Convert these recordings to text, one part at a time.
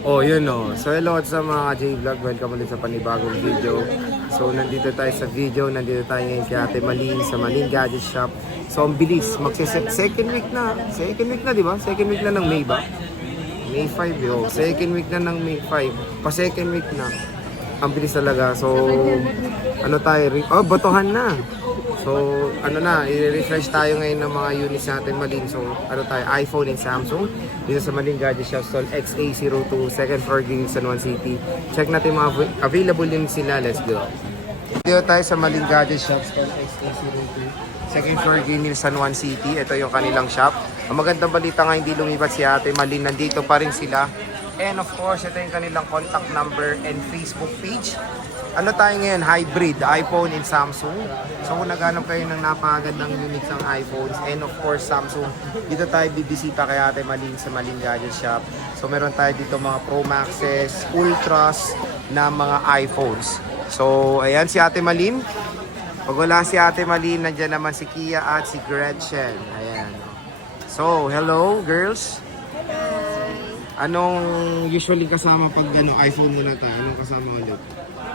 Oh, yun oh. So hello sa mga J-Vlog. Welcome ulit sa panibagong video. So nandito tayo sa video. Nandito tayo ngayon kay Ate Malin sa Malin Gadget Shop. So ang bilis. Second week na. Second week na, di ba? Second week na ng May ba? May 5 yo. Second week na ng May 5. Pa second week na. Ang bilis talaga. So ano tayo? Oh, botohan na. So, ano na, i-refresh tayo ngayon ng mga units natin Malin. So, ano tayo, iPhone and Samsung. Dito sa Malin Gadget Shop Stall XA02, second floor din San Juan City. Check natin mga available units sila. Let's go. Dito tayo sa Malin Gadget Shop Stall XA02, second floor din San Juan City. Ito yung kanilang shop. Ang magandang balita nga, hindi lumipat si Ate Malin. Nandito pa rin sila. And of course, ito yung kanilang contact number and Facebook page. Ano tayo ngayon? Hybrid, iPhone and Samsung. So kung naghanap kayo ng napakagandang units ng iPhones and of course Samsung, dito tayo bibisita kay Ate Malin sa Malin Gadget Shop. So meron tayo dito mga Pro Maxes, Ultras na mga iPhones. So ayan si Ate Malin. Pag wala si Ate Malin, nandiyan naman si Kia at si Gretchen. Ayan. So hello girls. Anong usually kasama pag iPhone muna tayo? Anong kasama ulit?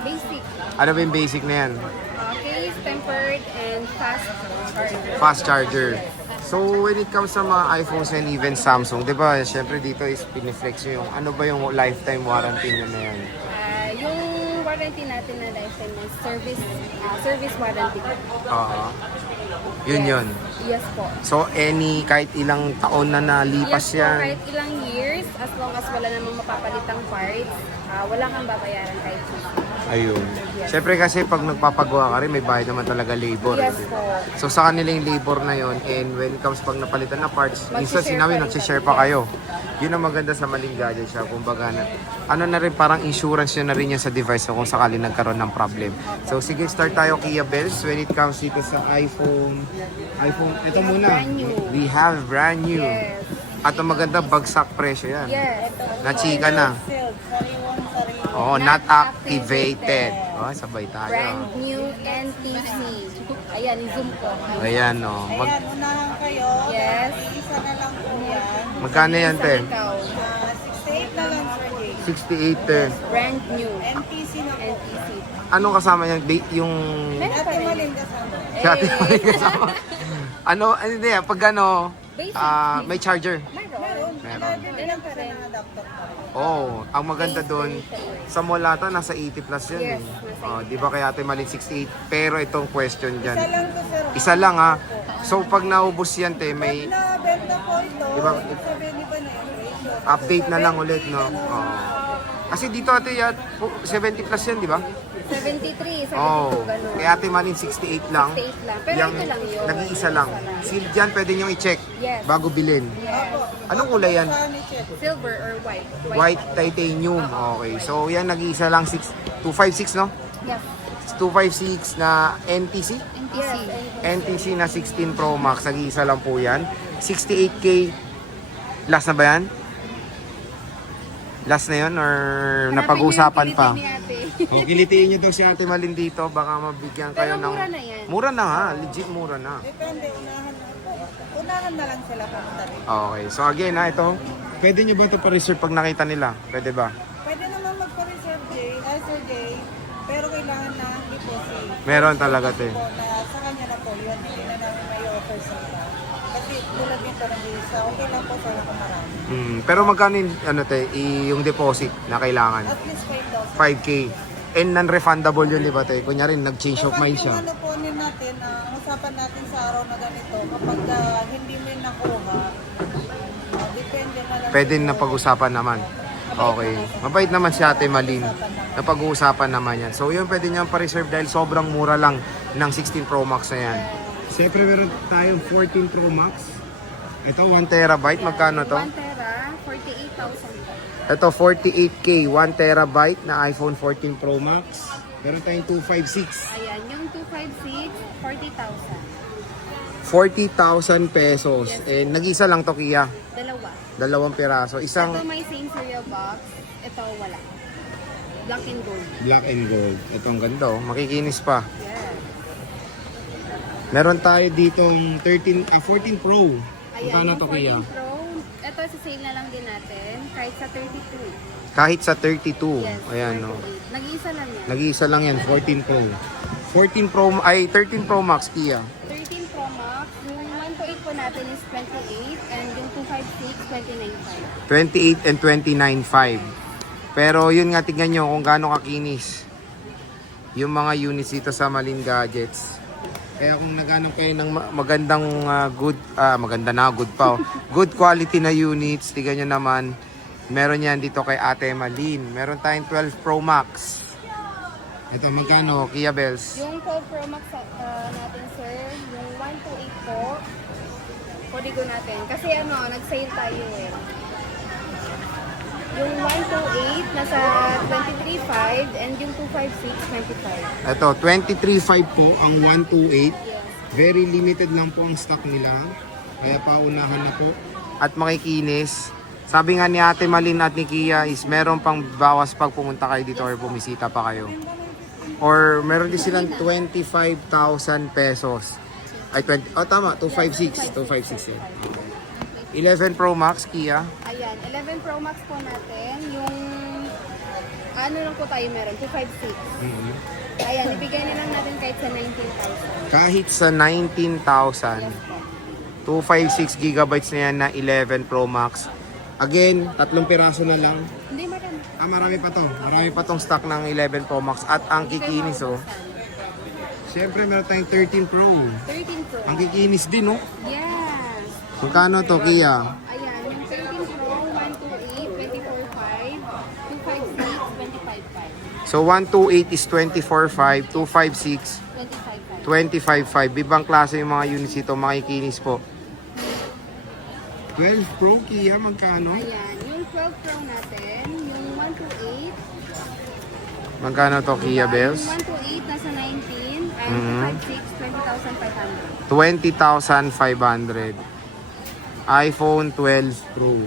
Basic. Ano ba yung basic na yan? Case, tempered, and fast charger. Fast charger. So when it comes sa mga iPhones and even Samsung, di ba, syempre dito is piniflex nyo yung ano ba yung lifetime warranty nyo na yan? Yung warranty natin na lifetime is service warranty. Yun. Yes po. So kahit ilang taon na nalipas Yes po, yan. kahit ilang years, as long as wala namang mapapalitang parts, wala kang babayaran kahit susunod. Ayun. Siyempre kasi pag nagpapagawa ka rin, may bayad naman talaga labor. Yes Di po. ba? So sa kanila yung labor na yun, and when it comes pag napalitan na parts, minsan Mag-share sinabi, pa rin nagsishare pa kayo. Yun ang maganda sa Malin Gadget Shop. Kumbaga ano na rin, parang insurance yun na rin yan sa device kung sakali nagkaroon ng problem. So sige, start tayo Kia Bells when it comes dito sa iPhone, ito muna. Brand new. We have brand new. Yes. At ang maganda, bagsak presyo yan. Yeah, ito. Na-chika na. Oo, not activated. Oh, sabay tayo. Brand new NTC. Ayan, zoom ko. Ayan, no. Ayan, unahan kayo. Yes. Isa na lang po yan. Magkano yan, te? Ikaw. 68 na lang per day. 68, te. Brand new. NTC na po. NTC. Anong kasama yan? Yung... Meron pa Dati rin. malin kasama. Si Ate Mali kasama. Hindi, pag Basic. may charger. Meron. Meron. Meron pa rin. Adapter pa rin. Oh, ang maganda doon, sa mall ata, nasa 80 plus yan. Yes, eh. nasa Oh, di ba kaya Ate Malin 68? Pero itong question dyan. Isa lang to sir. Isa lang ha. So pag naubos yan, te, may Na benta po ito. Diba? Sabihin ba na yung ratio? update na lang ulit, no? Oh. Kasi dito ate, 70 plus yan, di ba? 73, 72, Oh, ganun. kaya Ate Malin 68 lang. 68 lang. Pero ito lang yun. Nag-iisa lang. Sealed dyan, pwede nyo i-check Yes. bago bilhin. Yes. Anong kulay yan? Saan i-check? Silver or white? White titanium. Okay, so yan nag-iisa lang 256, no? Yes. 256 na NTC. Yes. NTC na 16 Pro Max, nag-iisa lang po yan. 68K. Last na ba yan? Last na yun or napag-usapan pa? O, kilitiin nyo daw si Ate Malin dito, baka mabigyan kayo Pero ng... mura na yan. Mura na ha, legit mura na. Depende, unahan na po. Unahan na lang sila pumunta rin. Okay, so again ha, ito. Pwede nyo ba ito pa-reserve pag nakita nila? Pwede ba? Pwede naman magpa-reserve Jay, Sir Jay, pero kailangan na deposit. Meron talaga te. Po na sa kanya na po yun, hindi na namin may offer sa iba. Kasi tulad nito ng isa, okay lang po sana kung marami. Pero magkano yung, yung deposit na kailangan? At least 5,000. 5K. And non-refundable yun, di ba te? Kunyari, nag-change of mind siya. Yung ano po natin, usapan natin sa araw na ganito, kapag hindi mo yung nakuha, depende na lang. Pwede na pag-usapan naman. Okay. Mabait naman si Ate Malin. Napag-uusapan naman yan. So yun, pwede niyang pa-reserve dahil sobrang mura lang ng 16 Pro Max na yan. Siyempre meron tayong 14 Pro Max. Ito, 1 terabyte. Magkano to? 1 tera, 48,000. Ito, 48K. 1 terabyte na iPhone 14 Pro Max. Meron tayong 256. Ayan, yung 256, 40,000. 40,000 pesos. And nag-isa lang to, Kia. Dalawa. Dalawang piraso. Isang Ito may same cereal box. Ito wala. Black and gold. black and gold. Ito ang ganda oh. Makikinis pa. Yes. Meron tayo ditong 14 Pro. Ayan, Magkano yung to, Kia? 14 Pro. Ito isi-sale na lang din natin kahit sa 32. Kahit sa 32. Yes, Ayan, no. 28. Nag-iisa lang yan. Nag-iisa lang yan, 14 Pro. 14 Pro, ay 13 Pro Max Kia. 13 Pro Max, yung 128 po natin is 28 and yung 256, 29.5. 28 and 29.5. Pero yun nga, tignan nyo kung gaano kakinis yung mga units dito sa Malin Gadgets. Kaya kung naghanap kayo ng magandang good pa. Good quality na units, tignan nyo naman. Meron yan dito kay Ate Malin. Meron tayong 12 Pro Max. Ito, magkano, Kia Bells? Yung 12 Pro Max natin, sir, yung 128 po, kodigo natin. Kasi nag-sale tayo eh. Yung 128, nasa 23.5 and yung 256, 25. Ito, 23.5 po ang 128. Yes. Very limited lang po ang stock nila. Kaya paunahan na po. At makikinis. Sabi nga ni Ate Malin at ni Kia is meron pang bawas pag pumunta kayo dito or bumisita pa kayo. Or meron din silang 25,000 pesos. Ay, 20, tama, 256. 256 yun. 11 Pro Max, Kia. Ayan, 11 Pro Max po natin. Yung, lang po tayo meron, 256. Ayan, ibigay na lang natin kahit sa 19,000. Kahit sa 19,000. Yes po. 256 gigabytes na yan na 11 Pro Max. Again, 3 piraso na lang. Hindi marami. Marami pa to. Marami pa tong stock ng 11 Pro Max. At ang kikinis, oh. Siyempre, meron tayong 13 Pro. 13 Pro. Ang kikinis din, oh. Yes. Magkano to, Kia? Ayan, yung 13 Pro, 128, 24.5, 256, 25.5. So, 128 is 24.5, 256, 25.5. 25.5. Ibang klase yung mga units ito, makikinis po. 12 Pro, Kia, magkano? Ayan, yung 12 Pro natin, yung 128, Magkano to, Kia Bells? yung 128 nasa 19, and 256, 20,500. 20,500. iPhone 12 Pro.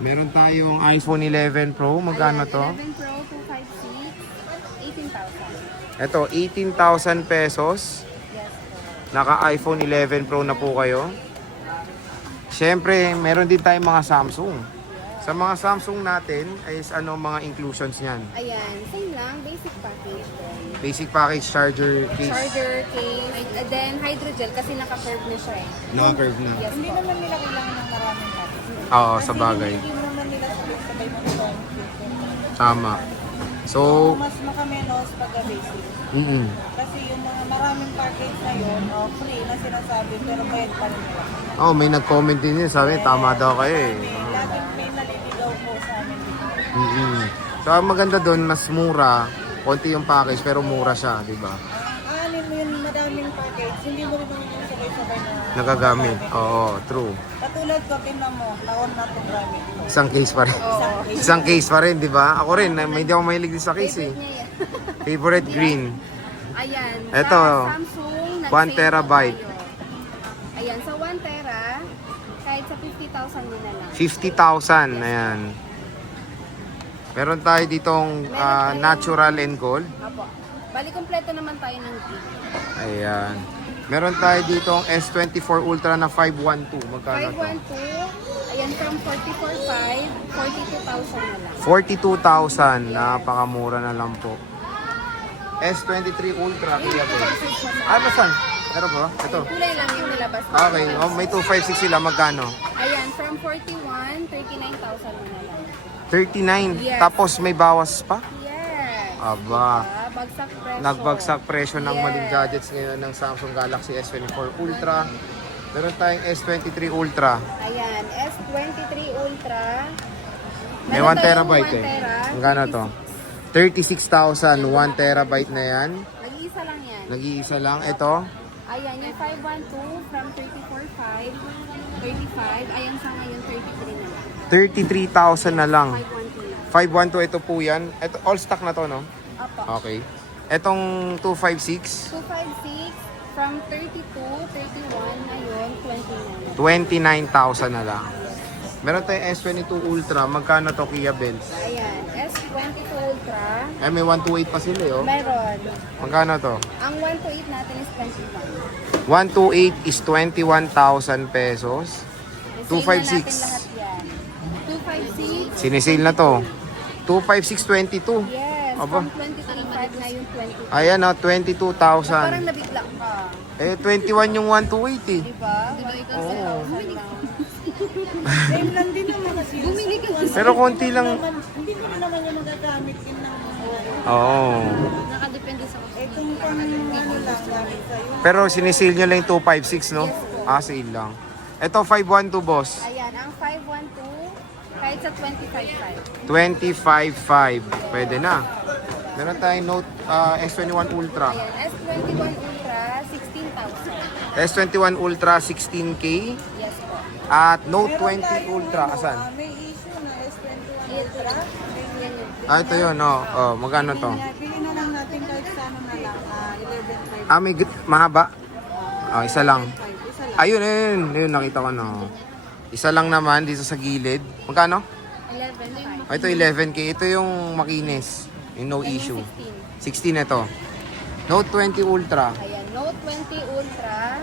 Meron tayong iPhone 11 Pro. Magkano to? 11 Pro, 256, 18,000. Ito, 18,000 pesos. Yes po. Naka iPhone 11 Pro na po kayo. Siyempre, meron din tayong mga Samsung. Sa mga Samsung natin, is mga inclusions niyan? Ayan, same lang, basic package po. Basic package, charger, case. Charger, case, and then hydrogel kasi naka-curve na siya eh. Naka-curve na. Yes Hindi po. naman nila kailangan ng maraming package. Oo, sa bagay. Hindi naman nila sabay mo ito. Tama. So, Mas makamenos pag basic. Kasi yung mga maraming package na yun, free na sinasabi, pero bayad pa rin nila. may nag-comment din yun. Sabi, tama daw kayo eh. Laging may naliligaw po sa amin dito. So, ang maganda doon, mas mura. Konti yung package, pero mura siya, di ba? Aanin mo yung madaming package, hindi mo rin naman sabay-sabay na Nagagamit. Oo, true. Katulad ko, tingnan mo, taon na itong gamit ko. Isang case pa rin. Oo. Isang case pa rin, di ba? Ako rin, hindi ako mahilig din sa case eh. Favorite niya yan. Favorite green. Ayan. Eto, sa Samsung, 1 nag-sale terabyte. po tayo. Ayan, sa 1 tera, kahit sa 50,000 mo na lang. 50,000, ayan. Meron tayo ditong natural and gold. Apo. Bali, kompleto naman tayo ng gig. Ayan. Meron tayo ditong S24 Ultra na 512. Magkano to? 512, ayan, from 44.5, 42,000 na lang. 42,000. Napakamura na lang po. S23 Ultra. Kaya po. Saan? Meron ba? Ito. Kulay lang yung nilabas. Okay. May 256 sila. Magkano? Ayan, from 41, 39,000 na lang. 39. Yes. Tapos may bawas pa? Yes. Aba. Bagsak presyo. Nagbagsak presyo ng Yes. Malin Gadgets ngayon ng Samsung Galaxy S24 Ultra. Meron tayong S23 Ultra. Ayan, S23 Ultra. May Meron 1 tayong terabyte 1 eh. tera, Magkano to? 36,000. 1 terabyte na yan. Nag-iisa lang yan. Nag-iisa lang. Ito. Ayan, yung 512 from 34.5, 35. Ayan sa ngayon, 33 na lang. 33,000 na lang. 512 512 na. ito po yan. Ito, all stock na to, no? Apo. Okay. Etong 256, 256 from 32, 31, ngayon 29. 29,000 na lang. Meron tayong S22 Ultra. Magkano to, Kia Bells? Ayan, S22 Ultra. May 128 pa sila, oh. Meron. Magkano to? Ang 128 natin is 21. 128 is 21,000 pesos. Sale na natin 256. lahat yan. Sinisale na to. 25622. Yes, Aba. from 2025 na yung 22. Ayan o, Parang 22,000. nabigla ka. Eh, 21 yung 128 eh. Diba? Diba ikaw Oo. Same lang din naman kasi. Bumili ka. Pero konti lang. Hindi ko na naman yung magagamit yun ng Oo. Nakadepende sa itong pang ano lang gamit sa'yo. Pero sinisale nyo lang yung 256, no? Ah, sale lang. Ito, 512, boss. Ayan, ang 512, kahit sa 25.5. 25.5. Pwede na. Meron tayong Note S21 Ultra. Ayan, S21 Ultra, 16,000. S21 Ultra 16K. Yes po. At Note Meron 20 tayong Ultra. ano, Asan? may issue na S21 Yes, Ultra. yan yun. Ah, ito yun, no? Oh, magkano to? Pili na lang natin kahit sa ano na lang, 11.5. Ah, may mahaba. Ah, isa lang. Isa lang. Ayun, ayun. Ayun, nakita ko na. Isa lang naman dito sa gilid. Magkano? 11.5. Oh, ito 11K. Ito yung makinis. Yung no issue. 16 ito. Note 20 Ultra. Ayan, Note 20 Ultra,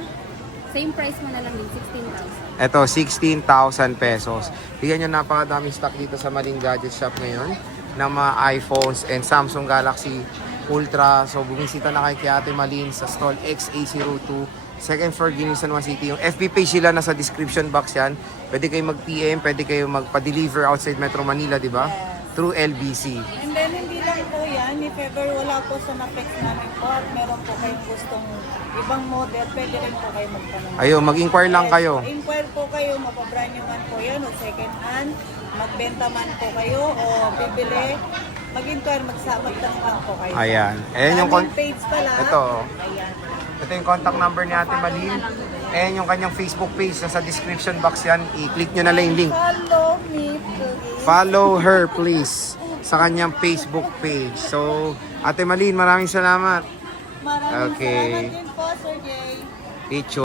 same price mo na lang din, 16,000. Ito, 16,000 pesos. Bigyan nyo napakadaming stock dito sa Malin Gadget Shop ngayon na mga iPhones and Samsung Galaxy Ultra. So, bumisita na kay Ate Malin sa stall XA02, second floor, Ginisan City. Yung FB page sila nasa description box yan. Pwede kayo mag-PM, pwede kayo magpa-deliver outside Metro Manila, di ba? Through LBC. And then hindi lang po yan, if ever wala po sa Napex namin po at meron po kayong gustong ibang model, pwede rin po kayo magtanong. Ayun, mag-inquire lang kayo. Inquire po kayo, mapabrand nyo man po yan o second hand, magbenta man po kayo o bibili, mag-inquire, magtanong lang po kayo. Ayan. Ayan yung Daming page pala. Ito. Ayan. Ito yung contact number ni Ate Malin. Ayan yung kanyang Facebook page. Nasa description box yan. I-click nyo na lang yung link. Follow me, please. Follow her please sa kanyang Facebook page. So, Ate Malin, maraming salamat. Maraming Okay. salamat din po, Sir Jay. Icho.